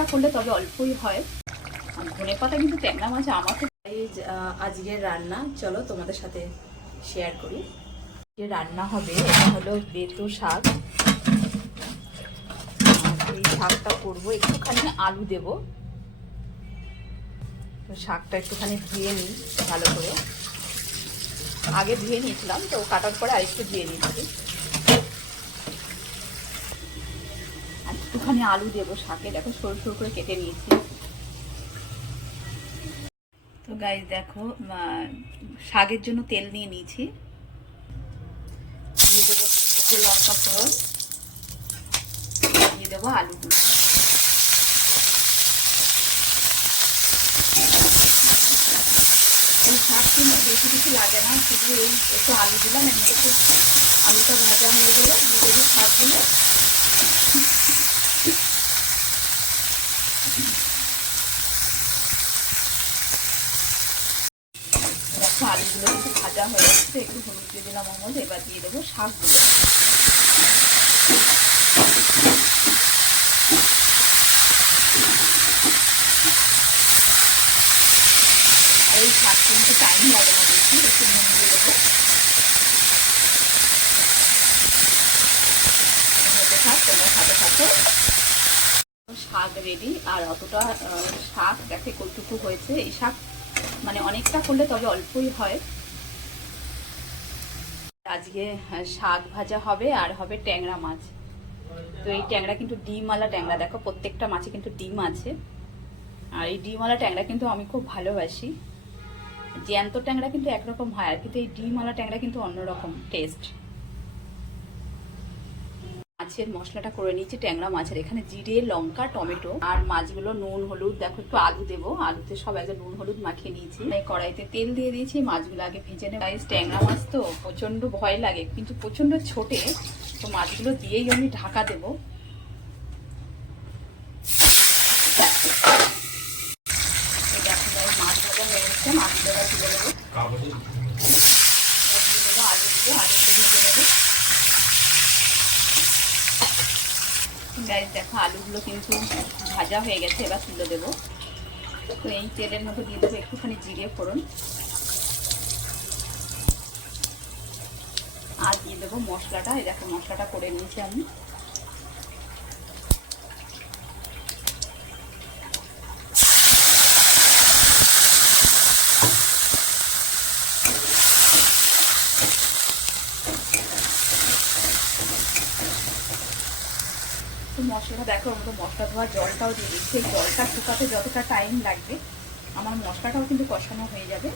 অনেকটা করলে তবে অল্পই হয়। ধনে পাতা কিন্তু ট্যাংরা মাছ আমার তো। আজকের রান্না চলো তোমাদের সাথে শেয়ার করি। যে রান্না হবে এটা হলো বেতো শাক। এই শাকটা করবো, একটুখানি আলু দেব। তো শাকটা একটুখানি ধুয়ে নিই ভালো করে, আগে ধুয়ে নিয়েছিলাম তো কাটার পরে আরেকটু ধুয়ে নিচ্ছি। আর একটুখানি আলু দেবো শাকে, দেখো সরু সরু করে কেটে নিয়েছি। তো গাইস দেখো শাকের জন্য তেল নিয়ে নিয়েছি, দিয়ে দেবো লঙ্কা ফোড়ন, দিয়ে দেবো আলুগুলো। এই শাক কিন্তু বেশি কিছু লাগে না, শুধু এই একটু আলু দিলাম, এমনি একটু আলুটা ভাজা হয়ে গেলে দিয়ে দেবো শাকগুলো। দেখো আলুগুলো কিন্তু ভাজা হয়ে যাচ্ছে, একটু হলুদ দিয়ে দিলাম ওর মধ্যে। এবার দিয়ে দেবো শাকগুলো। আর এই শাক কিন্তু টাইম লাগে না বেশি, একটু নুন দিয়ে দেবো। হতে থাক, তোমরা খাতে থাকো। শাক রেডি। আর অতটা শাক দেখে কতটুকু হয়েছে। এই শাক মানে অনেকটা করলে তবে অল্পই হয়। আজকে শাক ভাজা হবে আর হবে ট্যাংরা মাছ। তো এই ট্যাংরা কিন্তু ডিমওয়ালা ট্যাংরা, দেখো প্রত্যেকটা মাছে কিন্তু ডিম আছে। আর এই ডিমওয়ালা ট্যাংরা কিন্তু আমি খুব ভালোবাসি। জ্যান্ত ট্যাংরা কিন্তু একরকম হয়, আর কিন্তু এই ডিমওয়ালা ট্যাংরা কিন্তু অন্যরকম টেস্ট। মাছের মশলাটা করে নিয়েছি ট্যাংরা মাছের, এখানে জিরে লঙ্কা টমেটো আর মাছগুলো নুন হলুদ, দেখো একটু আলু দেবো, আলুতে সব একদম নুন হলুদ মাখিয়ে নিয়েছি। কড়াইতে তেল দিয়ে দিয়েছি, মাছগুলো আগে ভেজে নেব। ট্যাংরা মাছ তো প্রচন্ড ভয় লাগে, কিন্তু প্রচন্ড ছোটে, তো মাছগুলো দিয়েই আমি ঢাকা দেবো। দেখো মাছ ভাজা হয়ে গেছে, মাছগুলো তুলে দেবো, আলু দিব, আলু দিয়ে দেবো। গাইস দেখো আলুগুলো কিন্তু ভাজা হয়ে গেছে, এবার তুলে দেবো। তো এই তেলের মধ্যে দিয়ে দেবো একটুখানি জিরে ফোড়ন, আর দিয়ে দেবো মশলাটা। এই দেখো মশলাটা করে নিয়েছি আমি। মশলাটা দেখো, ওর মতো মশলা ধোয়ার জলটাও দিয়ে দিচ্ছি। এই জলটা শুকাতে যতটা টাইম লাগবে আমার মশলাটাও কিন্তু কষানো হয়ে যাবে।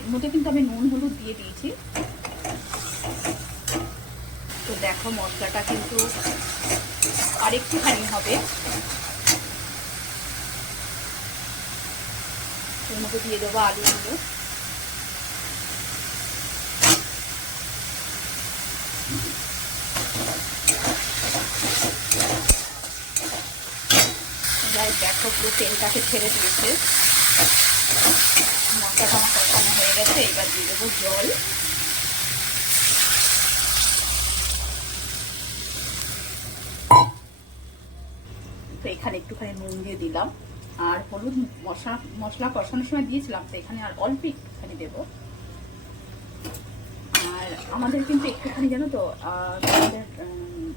এর মধ্যে কিন্তু আমি নুন হলুদ দিয়ে দিয়েছি। তো দেখো মশলাটা কিন্তু আরেকটুখানি হবে, এর মধ্যে দিয়ে দেবো আলুগুলো। দেখো পুরো তেলটাকে ছেড়ে দিয়েছে, মশলাটা আমার কষানো হয়ে গেছে। এবার দিয়ে দেবো জল। তো এখানে একটুখানি নুন দিয়ে দিলাম, আর হলুদ মশলা কষানোর সময় দিয়েছিলাম, তো এখানে আর অল্প একটুখানি দেবো। আর আমাদের কিন্তু একটুখানি জানো তো,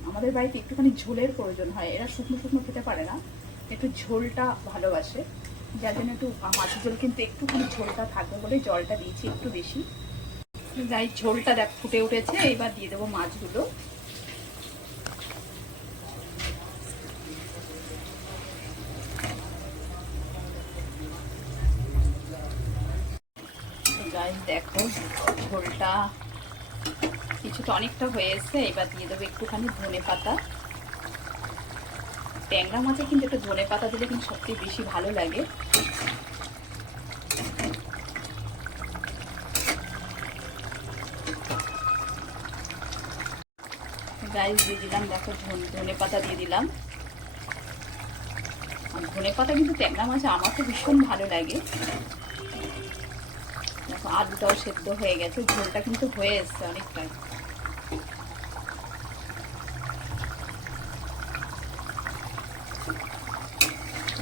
আমাদের বাড়িতে একটুখানি ঝোলের প্রয়োজন হয়, এরা শুকনো শুকনো খেতে পারে না, একটু ঝোলটা ভালোবাসে, যার জন্য একটু মাছের ঝোল কিন্তু একটুখানি ঝোলটা থাকবে বলে জলটা দিয়েছি একটু বেশি। গাই ঝোলটা দেখ ফুটে উঠেছে, এবার দিয়ে দেবো মাছগুলো। গাই দেখো ঝোলটা কিছুটা অনেকটা হয়ে এসছে, এবার দিয়ে দেবো একটুখানি ধনে পাতা। ট্যাংরা মাছে কিন্তু একটু ধনে পাতা দিলে কিন্তু সবচেয়ে বেশি ভালো লাগে। গাইস দিয়ে দিলাম, দেখো ধনে পাতা দিয়ে দিলাম। আর ধনে পাতা কিন্তু ট্যাংরা মাছে আমার তো ভীষণ ভালো লাগে। দেখো আলুটাও সেদ্ধ হয়ে গেছে, ঝোলটা কিন্তু হয়ে এসছে অনেকটাই।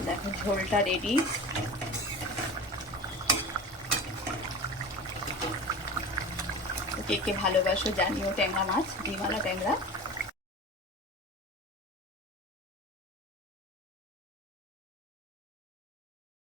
দেখো ঝোলটা রেডি। কে কে ভালোবাসো জানিও ট্যাংরা মাছ, ডিমওয়ালা ট্যাংরা।